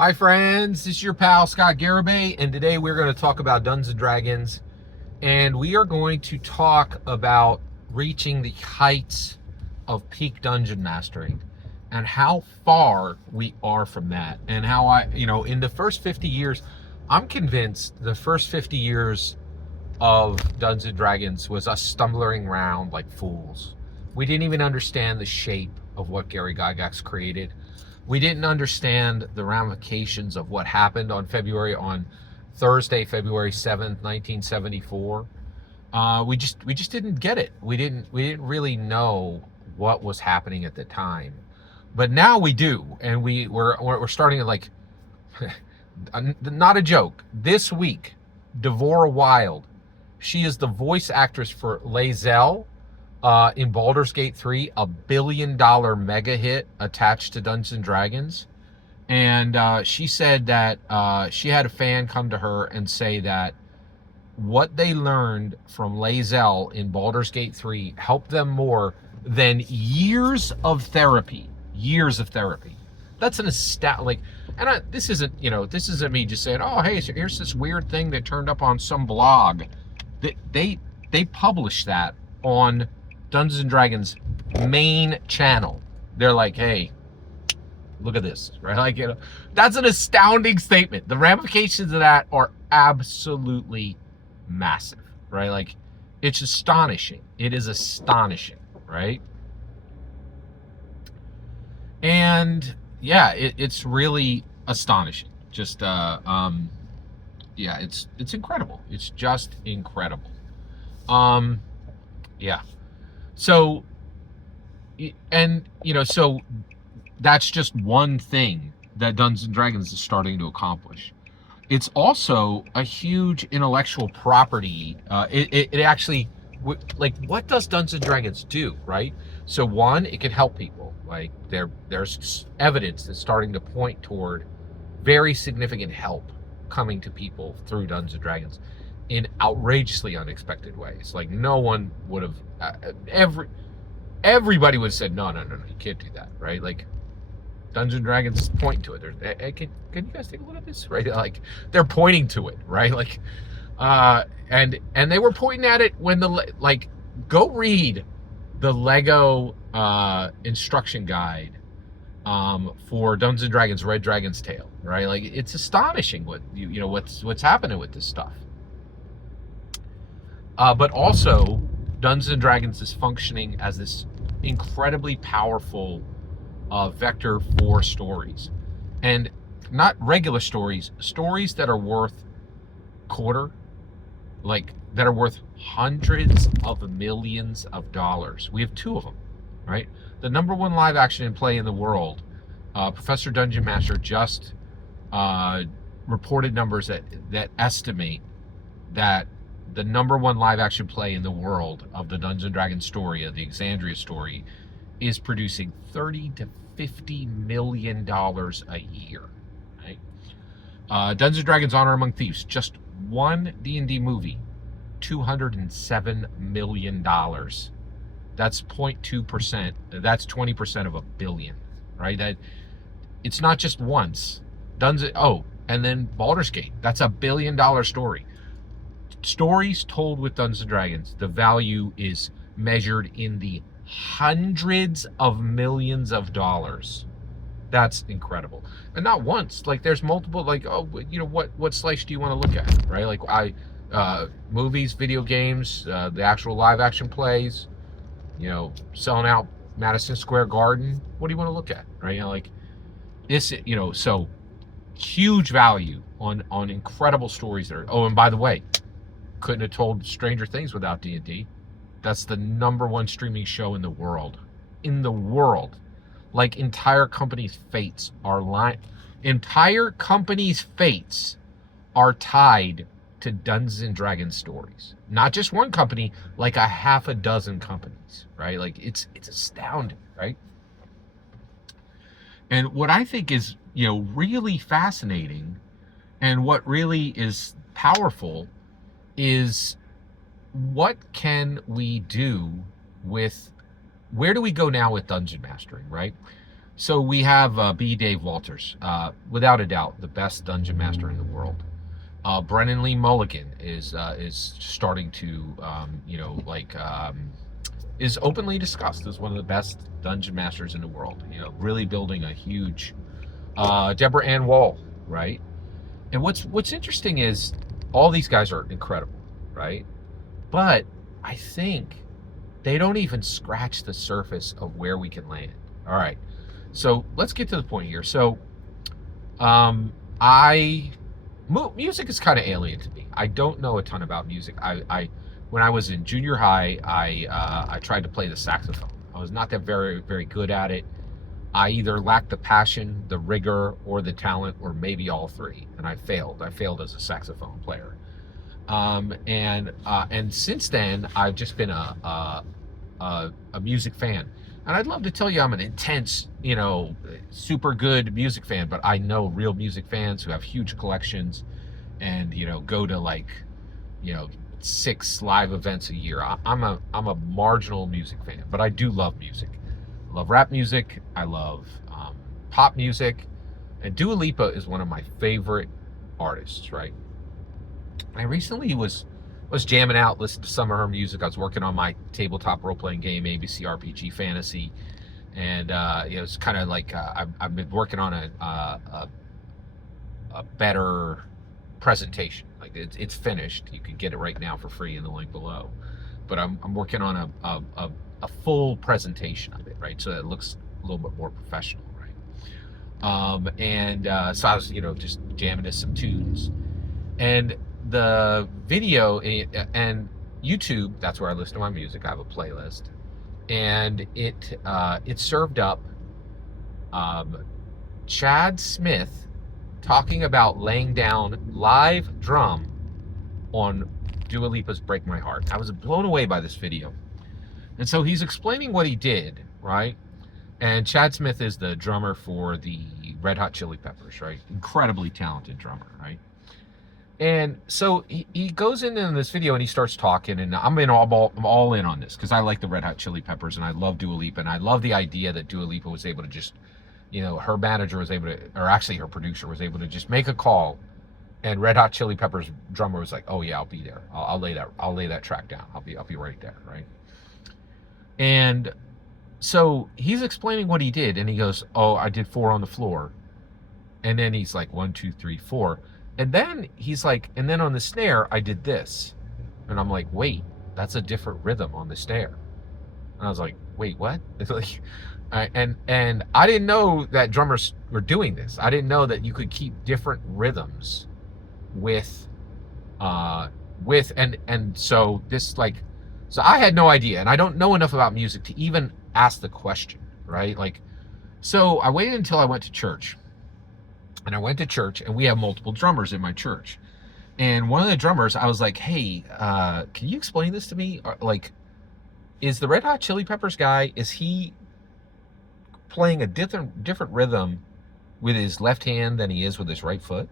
Hi friends, this is your pal Scott Garibay, and today we're going to talk about Dungeons and Dragons, and we are going to talk about reaching the heights of peak dungeon mastering and how far we are from that, and how in the first 50 years, I'm convinced the first 50 years of Dungeons and Dragons was us stumbling around like fools. We didn't even understand the shape of what Gary Gygax created. We didn't understand the ramifications of what happened on Thursday, February 7th, 1974. We just didn't get it. We didn't really know what was happening at the time. But now we do, and we're starting to like not a joke. This week, Devora Wild, she is the voice actress for Lae'zel in Baldur's Gate 3, a $1 billion mega hit attached to Dungeons and Dragons. And she said that she had a fan come to her and say that what they learned from Lae'zel in Baldur's Gate 3 helped them more than years of therapy. Years of therapy. That's an this isn't me just saying, oh, hey, so here's this weird thing that turned up on some blog. They published that on Dungeons and Dragons main channel. They're like, hey, look at this, right? That's an astounding statement. The ramifications of that are absolutely massive, right? Like, it's astonishing. It is astonishing, right? And yeah, it's really astonishing. Just it's incredible. It's just incredible. Yeah. So, so that's just one thing that Dungeons and Dragons is starting to accomplish. It's also a huge intellectual property. It actually, what does Dungeons and Dragons do, right? So one, it can help people. Like there's evidence that's starting to point toward very significant help coming to people through Dungeons and Dragons in outrageously unexpected ways. Like no one would have, everybody would have said, no, you can't do that, right? Like Dungeons and Dragons is pointing to it. Hey, can you guys take a look at this, right? Like they're pointing to it, right? Like, and they were pointing at it when go read the Lego instruction guide for Dungeons and Dragons Red Dragon's Tale, right? Like it's astonishing what's happening with this stuff. But also, Dungeons and Dragons is functioning as this incredibly powerful vector for stories, and not regular stories that are worth that are worth hundreds of millions of dollars. We have two of them, right? The number one live action in play in the world, Professor Dungeon Master just reported numbers that estimate that the number one live action play in the world of the Dungeons and Dragons story, of the Exandria story, is producing $30 to $50 million a year. Right? Dungeons and Dragons: Honor Among Thieves, just one D&D movie, $207 million. That's 0.2%. That's 20% of a billion, right? That it's not just once. And then Baldur's Gate. That's a $1 billion story. Stories told with Dungeons and Dragons, the value is measured in the hundreds of millions of dollars. That's incredible. And not once. Like there's multiple, what slice do you want to look at, right? Like movies, video games, the actual live action plays, selling out Madison Square Garden. What do you want to look at, right? Like this, so huge value on incredible stories that are, and by the way, couldn't have told Stranger Things without D&D. That's the number one streaming show in the world. Like entire companies' fates are tied to Dungeons and Dragons stories. Not just one company, like a half a dozen companies, right? Like it's astounding, right? And what I think is, really fascinating and what really is powerful is, what can we do with, where do we go now with dungeon mastering, right? So we have B. Dave Walters, without a doubt, the best dungeon master in the world. Brennan Lee Mulligan is starting to, is openly discussed as one of the best dungeon masters in the world. Really building a huge. Deborah Ann Wall, right? And what's interesting is all these guys are incredible, right? But I think they don't even scratch the surface of where we can land. All right. So let's get to the point here. So, music is kind of alien to me. I don't know a ton about music. When I was in junior high, I tried to play the saxophone. I was not that very good at it. I either lacked the passion, the rigor, or the talent, or maybe all three, and I failed. I failed as a saxophone player. And since then, I've just been a music fan. And I'd love to tell you I'm an intense, super good music fan, but I know real music fans who have huge collections and, go to 6 live events a year. I'm a marginal music fan, but I do love music. I love rap music. I love pop music. And Dua Lipa is one of my favorite artists, right? I recently was jamming out, listening to some of her music. I was working on my tabletop role-playing game, ABC RPG Fantasy, and it's kind of like I've been working on a better presentation. Like it's finished. You can get it right now for free in the link below. But I'm working on a full presentation of it, right? So that it looks a little bit more professional, right? So I was just jamming to some tunes, and the video and YouTube, that's where I listen to my music. I have a playlist, and it served up Chad Smith talking about laying down live drum on Dua Lipa's Break My Heart. I was blown away by this video. And so he's explaining what he did, right? And Chad Smith is the drummer for the Red Hot Chili Peppers, right? Incredibly talented drummer, right? And so he goes in this video and he starts talking, and I'm all in on this because I like the Red Hot Chili Peppers and I love Dua Lipa, and I love the idea that Dua Lipa was able to just, her manager was able to, or actually her producer was able to just make a call, and Red Hot Chili Peppers drummer was like, "Oh yeah, I'll be there. I'll lay that track down. I'll be right there," right? And so he's explaining what he did, and he goes, "Oh, I did 4 on the floor," and then he's like 1, 2, 3, 4. And then he's like, and then on the snare, I did this. And I'm like, wait, that's a different rhythm on the snare. And I was like, wait, what? It's like, and I didn't know that drummers were doing this. I didn't know that you could keep different rhythms with so this so I had no idea, and I don't know enough about music to even ask the question, right? So I waited until I went to church. And I went to church, and we have multiple drummers in my church. And one of the drummers, I was like, hey, can you explain this to me? Is the Red Hot Chili Peppers guy, is he playing a different rhythm with his left hand than he is with his right foot?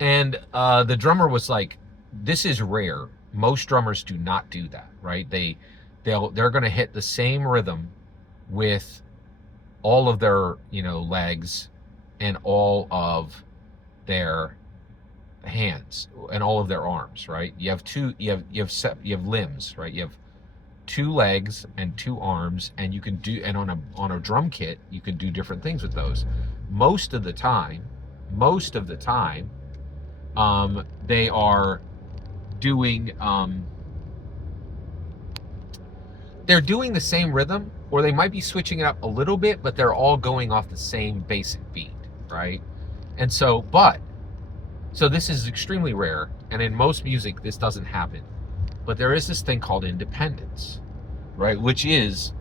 And the drummer was like, this is rare. Most drummers do not do that, right? They're going to hit the same rhythm with all of their, legs and all of their hands and all of their arms, right? You have limbs, right? You have 2 legs and 2 arms, and you can do, and on a drum kit, you can do different things with those. Most of the time, they are doing, they're doing the same rhythm, or they might be switching it up a little bit, but they're all going off the same basic beat, right? And so this is extremely rare, and in most music this doesn't happen, but there is this thing called independence, right? Which is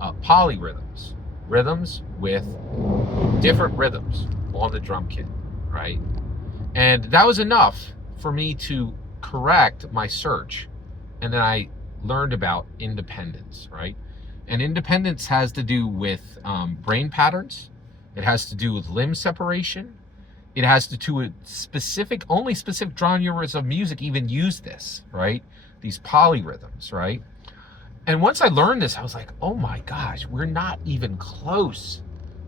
polyrhythms, rhythms with different rhythms on the drum kit, right? And that was enough for me to correct my search, and then I learned about independence, right? And independence has to do with brain patterns. It has to do with limb separation. It has to do with only specific genres of music even use this, right? These polyrhythms, right? And once I learned this, I was like, oh my gosh, we're not even close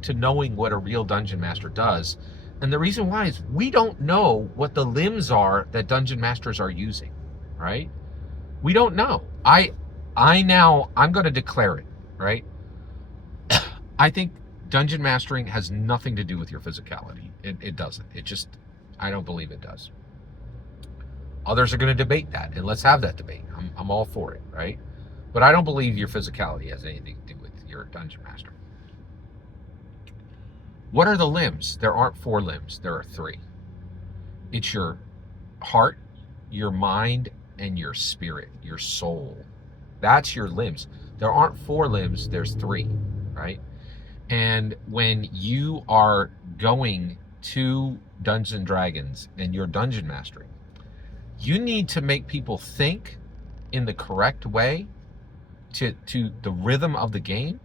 to knowing what a real dungeon master does. And the reason why is we don't know what the limbs are that dungeon masters are using, right? We don't know. I'm going to declare it, right? I think dungeon mastering has nothing to do with your physicality. It doesn't. I don't believe it does. Others are going to debate that, and let's have that debate. I'm all for it, right? But I don't believe your physicality has anything to do with your dungeon master. What are the limbs? There aren't 4 limbs. There are 3. It's your heart, your mind, and your spirit, your soul. That's your limbs. There aren't 4 limbs. There's 3, right? And when you are going to Dungeons and Dragons and you're dungeon mastering, you need to make people think in the correct way to the rhythm of the game,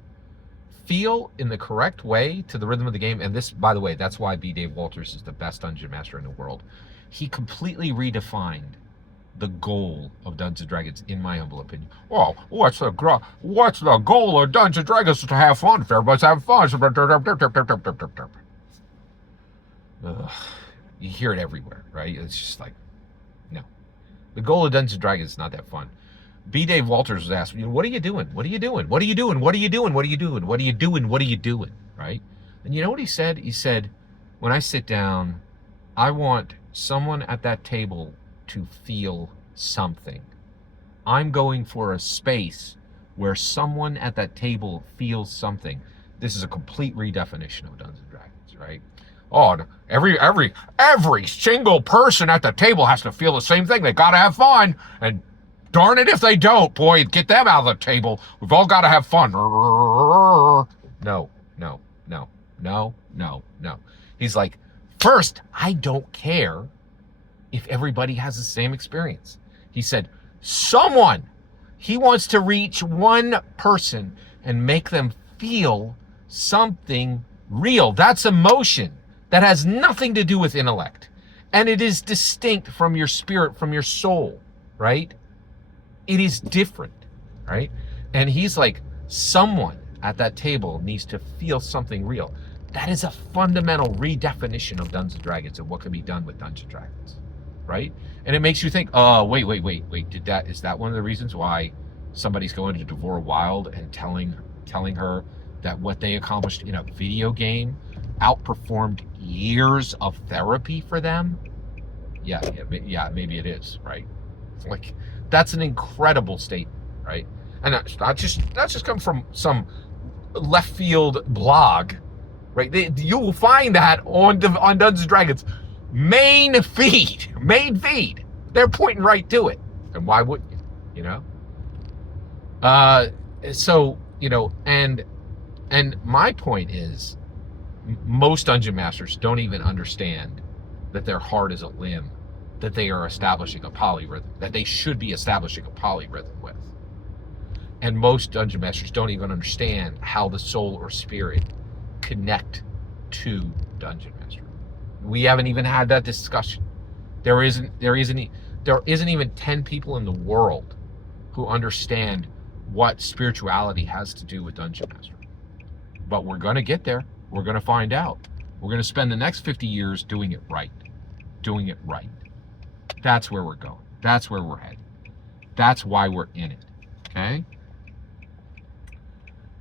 feel in the correct way to the rhythm of the game. And this, by the way, that's why B. Dave Walters is the best dungeon master in the world. He completely redefined the goal of Dungeons and Dragons, in my humble opinion. Well, what's the goal of Dungeons and Dragons? To have fun. If everybody's having fun. Ugh. You hear it everywhere, right? It's just like, no. The goal of Dungeons and Dragons is not that fun. B. Dave Walters was asked, what are you doing? What are you doing? What are you doing? What are you doing? What are you doing? What are you doing? What are you doing? Right? And you know what he said? He said, when I sit down, I want someone at that table to feel something. I'm going for a space where someone at that table feels something. This is a complete redefinition of Dungeons and Dragons, right? Oh, every single person at the table has to feel the same thing. They got to have fun, and darn it if they don't. Boy, get them out of the table. We've all got to have fun. No. He's like, first, I don't care if everybody has the same experience. He said, he wants to reach one person and make them feel something real. That's emotion. That has nothing to do with intellect. And it is distinct from your spirit, from your soul, right? It is different, right? And he's like, someone at that table needs to feel something real. That is a fundamental redefinition of Dungeons and Dragons and what can be done with Dungeons and Dragons, right? And it makes you think, oh, wait, is that one of the reasons why somebody's going to Devora Wild and telling her that what they accomplished in a video game outperformed years of therapy for them? Yeah, maybe it is, right? It's like, that's an incredible statement, right? And that's not just come from some left field blog, right? You will find that on Dungeons and Dragons main feed. They're pointing right to it, and why wouldn't you? So and my point is, most dungeon masters don't even understand that their heart is a limb that they are establishing a polyrhythm, that they should be establishing a polyrhythm with. And most dungeon masters don't even understand how the soul or spirit connect to dungeon master. We haven't even had that discussion. There isn't even 10 people in the world who understand what spirituality has to do with dungeon master. But we're going to get there. We're going to find out. We're going to spend the next 50 years doing it right. That's where we're going. That's where we're headed. That's why we're in it. Okay?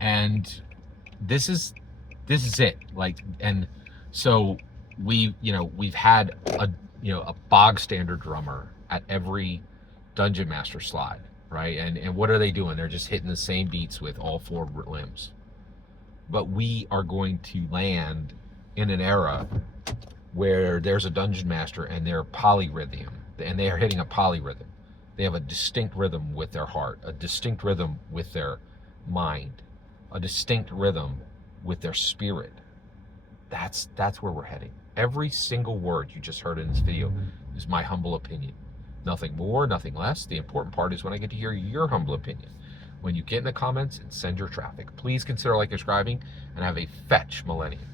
And this is it. Like, and so we've had a bog standard drummer at every dungeon master slide, right? And what are they doing? They're just hitting the same beats with all 4 limbs. But we are going to land in an era where there's a dungeon master and they're polyrhythm, and they are hitting a polyrhythm. They have a distinct rhythm with their heart, a distinct rhythm with their mind, a distinct rhythm with their spirit. That's where we're heading. Every single word you just heard in this video is my humble opinion. Nothing more, nothing less. The important part is when I get to hear your humble opinion. When you get in the comments and send your traffic, please consider like, subscribing, and have a fetch millennium.